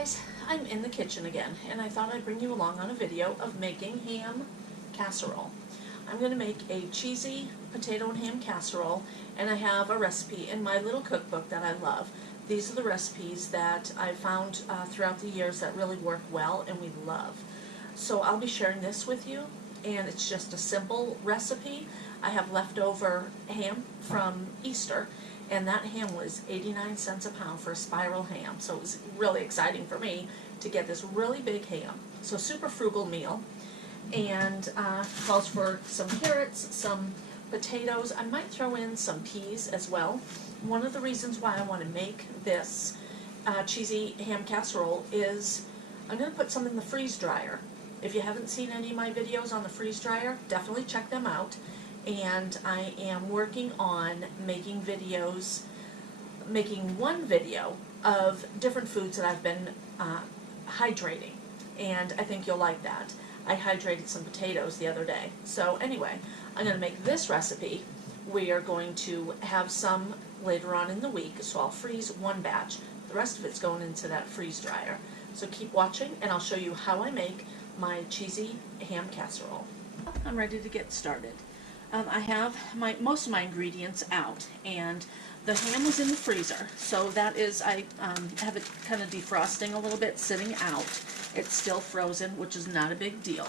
guys, I'm in the kitchen again, and I thought I'd bring you along on a video of making ham casserole. I'm going to make a cheesy potato and ham casserole, and I have a recipe in my little cookbook that I love. These are the recipes that I found throughout the years that really work well and we love. So I'll be sharing this with you, and it's just a simple recipe. I have leftover ham from Easter, and that ham was 89 cents a pound for a spiral ham, so it was really exciting for me to get this really big ham. So super frugal meal, and calls for some carrots, some potatoes. I might throw in some peas as well. One of the reasons why I want to make this cheesy ham casserole is I'm going to put some in the freeze dryer. If you haven't seen any of my videos on the freeze dryer, definitely check them out. And I am working on making videos, making one video of different foods that I've been hydrating, and I think you'll like that. I hydrated some potatoes the other day. So anyway, I'm going to make this recipe. We are going to have some later on in the week, so I'll freeze one batch. The rest of it's going into that freeze dryer. So keep watching, and I'll show you how I make my cheesy ham casserole. I'm ready to get started. I have most of my ingredients out, and the ham was in the freezer, so that is, I have it kind of defrosting a little bit, sitting out. It's still frozen, which is not a big deal.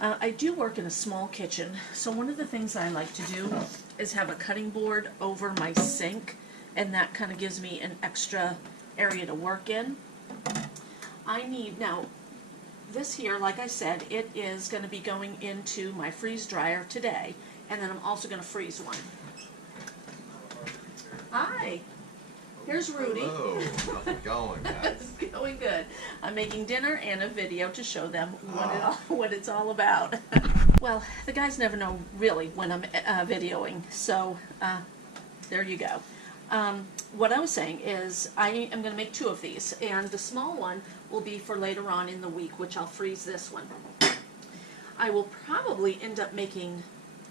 I do work in a small kitchen, so one of the things I like to do is have a cutting board over my sink, and that kind of gives me an extra area to work in. Now, this here, like I said, it is going to be going into my freeze dryer today, and then I'm also going to freeze one. Hi, here's Rudy. Hello, how's it going, guys? It's going good. I'm making dinner and a video to show them what it's all about. Well, the guys never know really when I'm videoing, so there you go. What I was saying is I am going to make two of these, and the small one will be for later on in the week, which I'll freeze this one. I will probably end up making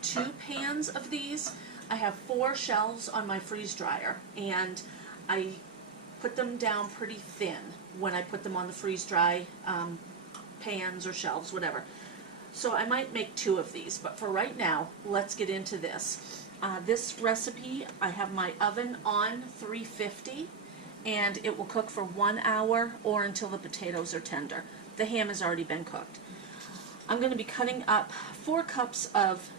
2 pans of these. I have 4 shelves on my freeze dryer, and I put them down pretty thin when I put them on the freeze dry pans or shelves, whatever. So I might make 2 of these, but for right now, let's get into this. This recipe, I have my oven on 350, and it will cook for 1 hour or until the potatoes are tender. The ham has already been cooked. I'm going to be cutting up 4 cups of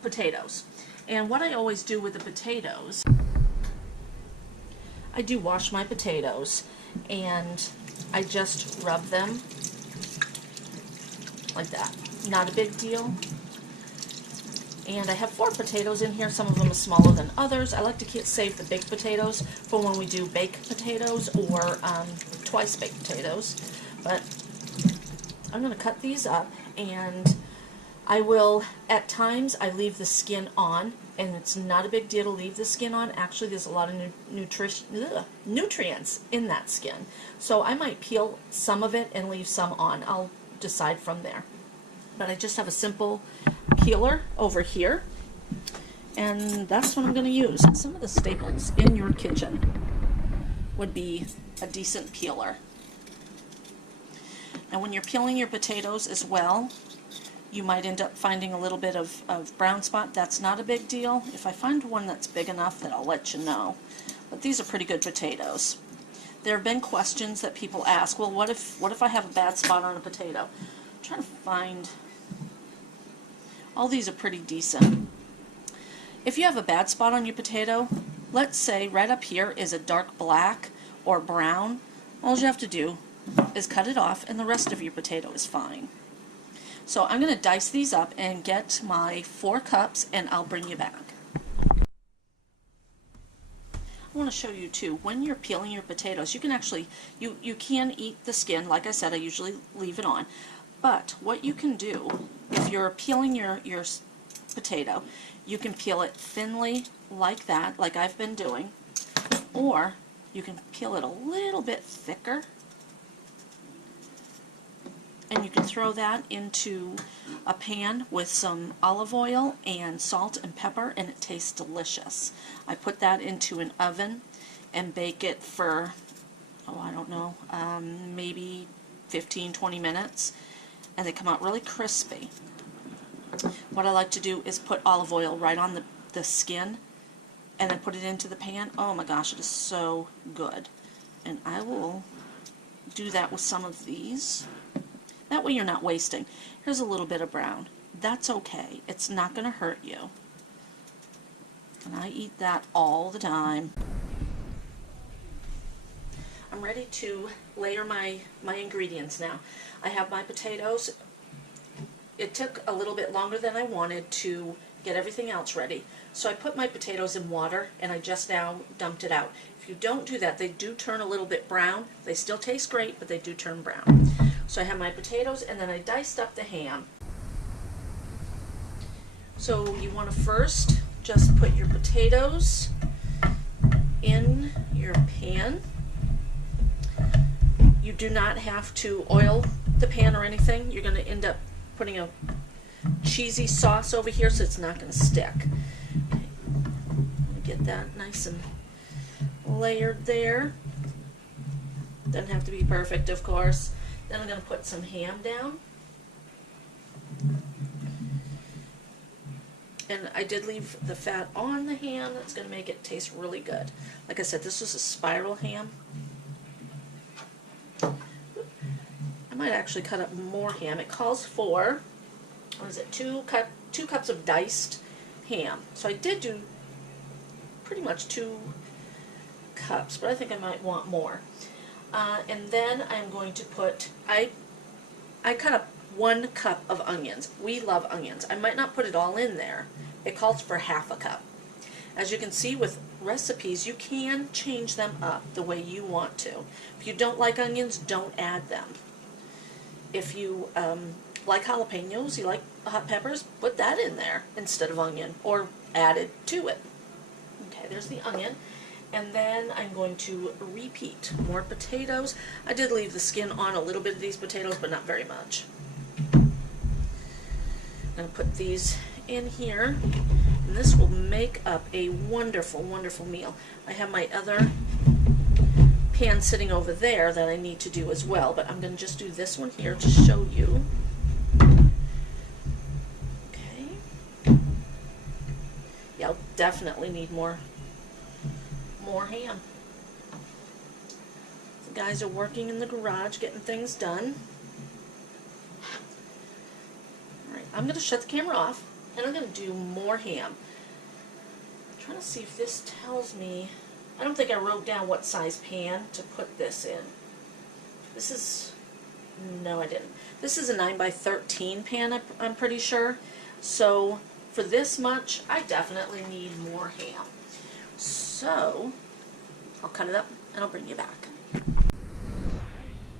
potatoes. And what I always do with the potatoes, I do wash my potatoes, and I just rub them like that. Not a big deal. And I have 4 potatoes in here. Some of them are smaller than others. I like to save the big potatoes for when we do baked potatoes or twice baked potatoes. But I'm going to cut these up, and I will, at times, I leave the skin on, and it's not a big deal to leave the skin on. Actually, there's a lot of nutrients in that skin. So I might peel some of it and leave some on. I'll decide from there. But I just have a simple peeler over here, and that's what I'm going to use. Some of the staples in your kitchen would be a decent peeler. And when you're peeling your potatoes as well, you might end up finding a little bit of brown spot. That's not a big deal. If I find one that's big enough, then I'll let you know. But these are pretty good potatoes. There have been questions that people ask, well, what if I have a bad spot on a potato? I'm trying to find. All these are pretty decent. If you have a bad spot on your potato, let's say right up here is a dark black or brown, all you have to do is cut it off, and the rest of your potato is fine. So I'm going to dice these up and get my 4 cups, and I'll bring you back. I want to show you too, when you're peeling your potatoes, you can actually, you can eat the skin. Like I said, I usually leave it on. But what you can do, if you're peeling your potato, you can peel it thinly like that, like I've been doing, or you can peel it a little bit thicker, and you can throw that into a pan with some olive oil and salt and pepper, and it tastes delicious. I put that into an oven and bake it for oh, I don't know, maybe 15-20 minutes, and they come out really crispy. What I like to do is put olive oil right on the skin and then put it into the pan. Oh my gosh, it is so good. And I will do that with some of these. That way you're not wasting. Here's a little bit of brown. That's okay. It's not going to hurt you. And I eat that all the time. I'm ready to layer my ingredients now. I have my potatoes. It took a little bit longer than I wanted to get everything else ready. So I put my potatoes in water and I just now dumped it out. If you don't do that, they do turn a little bit brown. They still taste great, but they do turn brown. So I have my potatoes and then I diced up the ham. So you want to first just put your potatoes in your pan. You do not have to oil the pan or anything. You're going to end up putting a cheesy sauce over here so it's not going to stick. Okay. Get that nice and layered there. Doesn't have to be perfect, of course. Then I'm going to put some ham down. And I did leave the fat on the ham. That's going to make it taste really good. Like I said, this was a spiral ham. I might actually cut up more ham. It calls for, what is it, two cups of diced ham. So I did do pretty much 2 cups, but I think I might want more. And then I'm going to put, I cut up 1 cup of onions. We love onions. I might not put it all in there. It calls for half a cup. As you can see with recipes, you can change them up the way you want to. If you don't like onions, don't add them. If you like jalapenos, you like hot peppers, put that in there instead of onion, or add it to it. Okay, there's the onion. And then I'm going to repeat more potatoes. I did leave the skin on a little bit of these potatoes, but not very much. I'm going to put these in here, and this will make up a wonderful, wonderful meal. I have my other pan sitting over there that I need to do as well, but I'm going to just do this one here to show you. Okay. Yeah, I'll definitely need more ham. The guys are working in the garage getting things done. Alright, I'm going to shut the camera off and I'm going to do more ham. I'm trying to see if this tells me. I don't think I wrote down what size pan to put this in. This is, no I didn't. This is a 9x13 pan, I'm pretty sure. So for this much, I definitely need more ham. So I'll cut it up and I'll bring you back.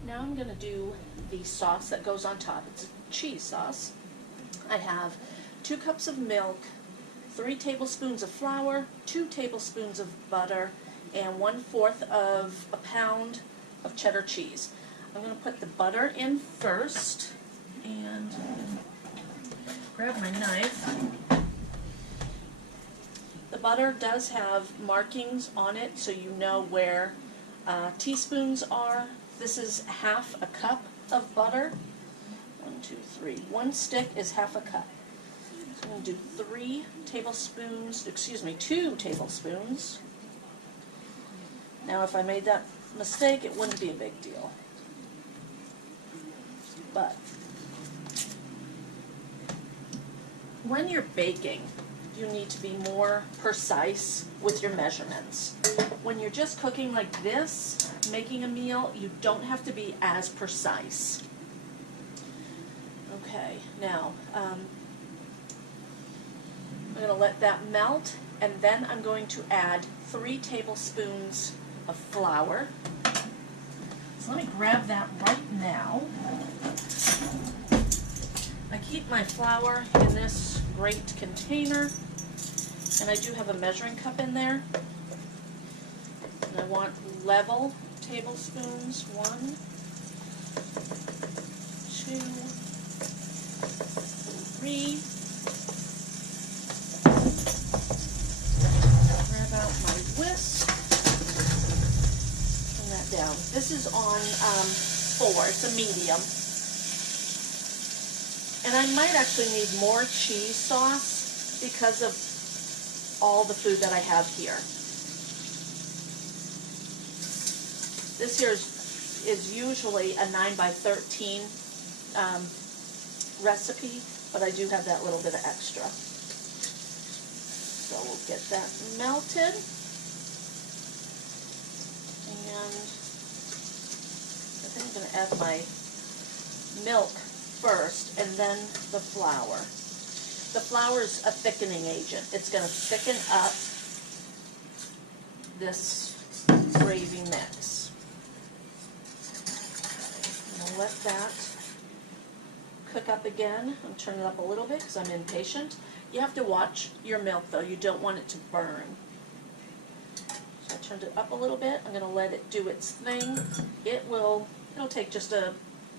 Now I'm going to do the sauce that goes on top. It's a cheese sauce. I have 2 cups of milk, 3 tablespoons of flour, 2 tablespoons of butter, and 1/4 of a pound of cheddar cheese. I'm going to put the butter in first and grab my knife. The butter does have markings on it so you know where teaspoons are. This is half a cup of butter. 1, 2, 3. 1 stick is half a cup. So I'm going to do 2 tablespoons. Now if I made that mistake, it wouldn't be a big deal. But when you're baking, you need to be more precise with your measurements. When you're just cooking like this, making a meal, you don't have to be as precise. Okay, now I'm going to let that melt, and then I'm going to add 3 tablespoons of flour. So let me grab that right now. I keep my flour in this great container, and I do have a measuring cup in there. And I want level tablespoons. 1, 2, 3. Grab out my whisk. Turn that down This is on 4, it's a medium. And I might actually need more cheese sauce because of all the food that I have here. This here is usually a 9 by 13 recipe, but I do have that little bit of extra. So we'll get that melted. And I think I'm going to add my milk first and then the flour. The flour is a thickening agent. It's going to thicken up this gravy mix. I'm going to let that cook up again. I'm turning it up a little bit because I'm impatient. You have to watch your milk though. You don't want it to burn. So I turned it up a little bit. I'm going to let it do its thing. It'll take just a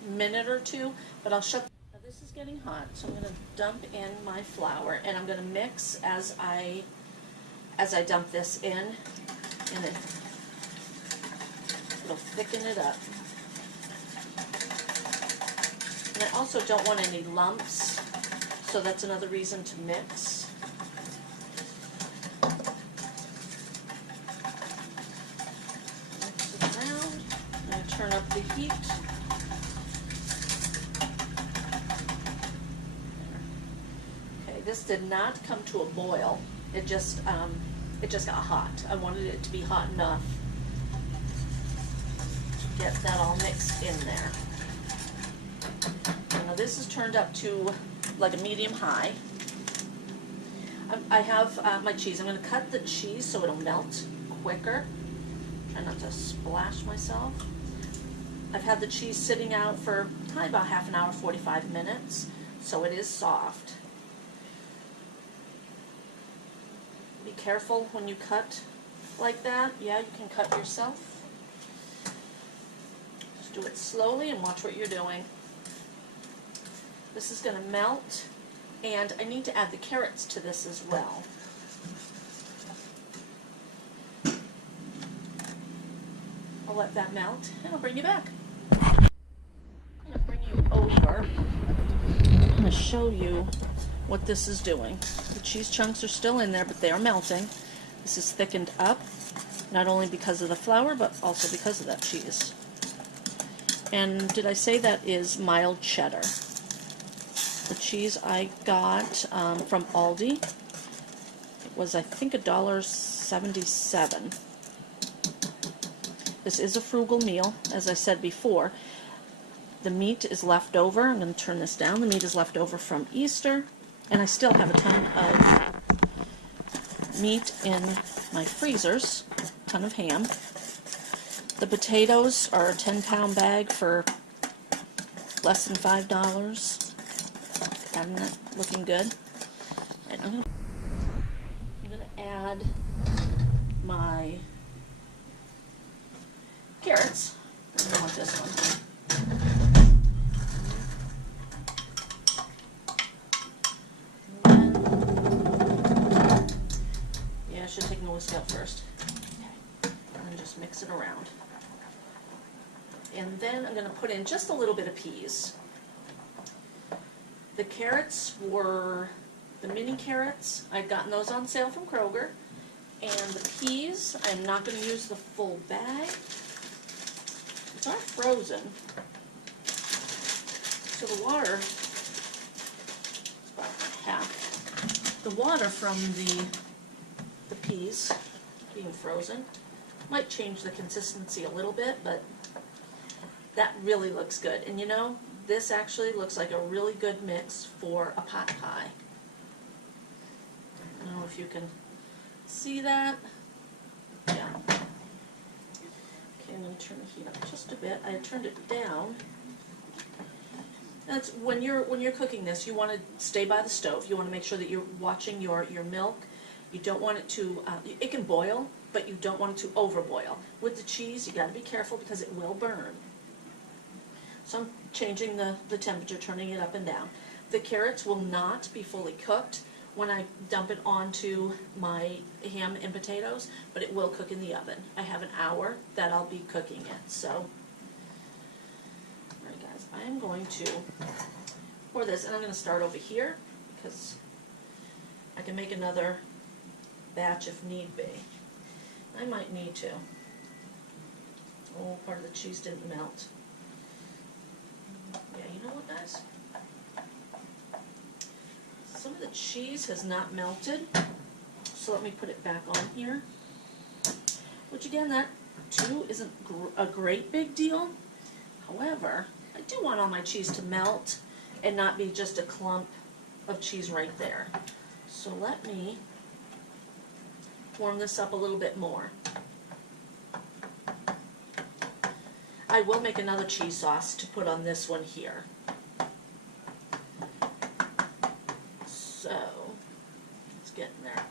minute or two, but I'll shut. Now this is getting hot, so I'm going to dump in my flour, and I'm going to mix as I dump this in, and it'll thicken it up. And I also don't want any lumps, so that's another reason to mix. Mix it around. I'm going to turn up the heat. Okay, this did not come to a boil. It just got hot. I wanted it to be hot enough to get that all mixed in there. Now this is turned up to like a medium high. I have my cheese. I'm going to cut the cheese so it'll melt quicker. Try not to splash myself. I've had the cheese sitting out for probably about half an hour, 45 minutes, so it is soft. Be careful when you cut like that. Yeah, you can cut yourself. Just do it slowly and watch what you're doing. This is going to melt, and I need to add the carrots to this as well. I'll let that melt, and I'll bring you back. I'm going to bring you over. I'm going to show you what this is doing. The cheese chunks are still in there, but they are melting. This is thickened up, not only because of the flour, but also because of that cheese. And did I say that is mild cheddar? The cheese I got from Aldi. It was, I think, $1.77. This is a frugal meal, as I said before. The meat is left over. I'm going to turn this down. The meat is left over from Easter, and I still have a ton of meat in my freezers, a ton of ham. The potatoes are a 10-pound bag for less than $5. Having that looking good. And I'm going to add my carrots. I don't want this one. And then, yeah, I should take my whisk out first. Okay. And just mix it around. And then I'm going to put in just a little bit of peas. The carrots were the mini carrots. I'd gotten those on sale from Kroger. And the peas, I'm not going to use the full bag. It's not frozen. So the water, it's about half. The water from the peas being frozen might change the consistency a little bit, but that really looks good. And you know, this actually looks like a really good mix for a pot pie. I don't know if you can see that. Yeah. Okay, I'm going to turn the heat up just a bit. I turned it down. That's when you're cooking this, you want to stay by the stove. You want to make sure that you're watching your milk. You don't want it to. It can boil, but you don't want it to overboil. With the cheese, you got to be careful because it will burn. So I'm changing the temperature, turning it up and down. The carrots will not be fully cooked when I dump it onto my ham and potatoes, but it will cook in the oven. I have an hour that I'll be cooking it, so. Alright guys, I am going to pour this, and I'm going to start over here, because I can make another batch if need be. I might need to. Oh, part of the cheese didn't melt. Yeah, you know what, guys? Some of the cheese has not melted, so let me put it back on here. Which again, that too isn't a great big deal. However, I do want all my cheese to melt and not be just a clump of cheese right there. So let me warm this up a little bit more. I will make another cheese sauce to put on this one here. So, it's getting there.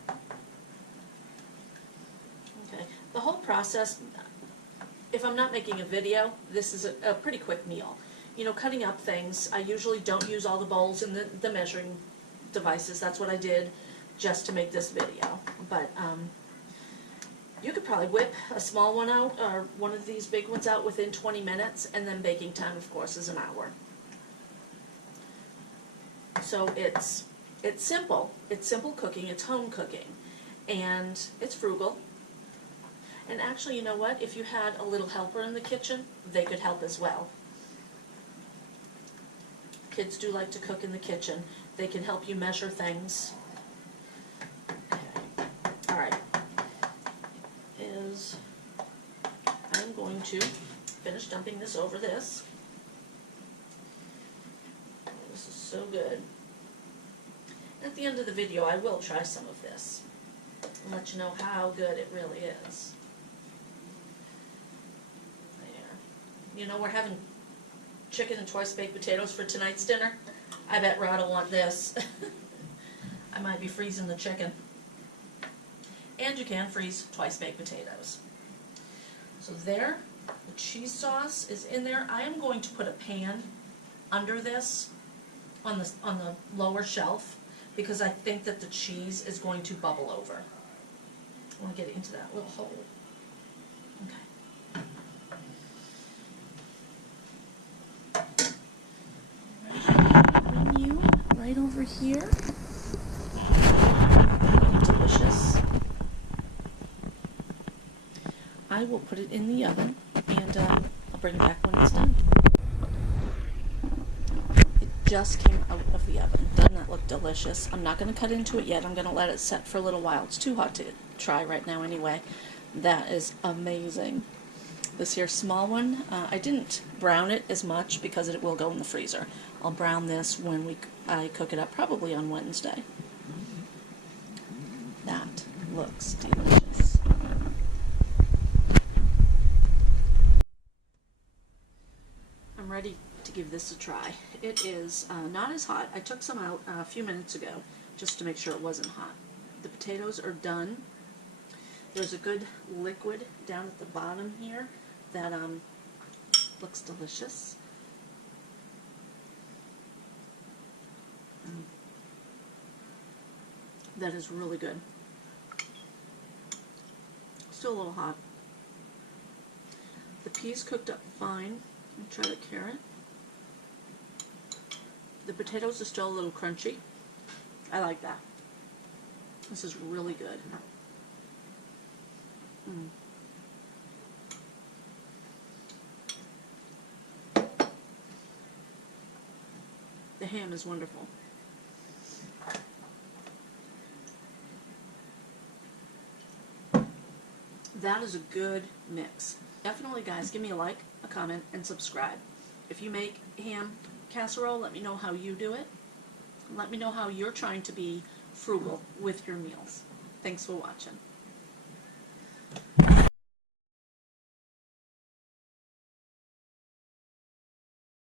Okay, the whole process, if I'm not making a video, this is a pretty quick meal. You know, cutting up things, I usually don't use all the bowls and the measuring devices. That's what I did just to make this video. But you could probably whip a small one out, or one of these big ones out within 20 minutes, and then baking time, of course, is an hour. So it's simple. It's simple cooking. It's home cooking. And it's frugal. And actually, you know what? If you had a little helper in the kitchen, they could help as well. Kids do like to cook in the kitchen. They can help you measure things. Okay. All right. I'm going to finish dumping this over this. Oh, this is so good. At the end of the video, I will try some of this and let you know how good it really is. There. You know, we're having chicken and twice baked potatoes for tonight's dinner. I bet Rod will want this. I might be freezing the chicken. And you can freeze twice baked potatoes. So there, the cheese sauce is in there. I am going to put a pan under this on the lower shelf, because I think that the cheese is going to bubble over. I want to get it into that little hole. Okay. Bring you right over here. Delicious. I will put it in the oven, and I'll bring it back when it's done. It just came out of the oven. Doesn't that look delicious? I'm not going to cut into it yet. I'm going to let it set for a little while. It's too hot to try right now anyway. That is amazing. This here small one, I didn't brown it as much because it will go in the freezer. I'll brown this when I cook it up, probably on Wednesday. That looks delicious. I'm ready to give this a try. It is not as hot. I took some out a few minutes ago just to make sure it wasn't hot. The potatoes are done. There's a good liquid down at the bottom here that looks delicious. That is really good. Still a little hot. The peas cooked up fine. Let me try the carrot. The potatoes are still a little crunchy. I like that. This is really good. The ham is wonderful. That is a good mix. Definitely, guys, give me a like, a comment, and subscribe. If you make ham casserole, let me know how you do it. Let me know how you're trying to be frugal with your meals. Thanks for watching.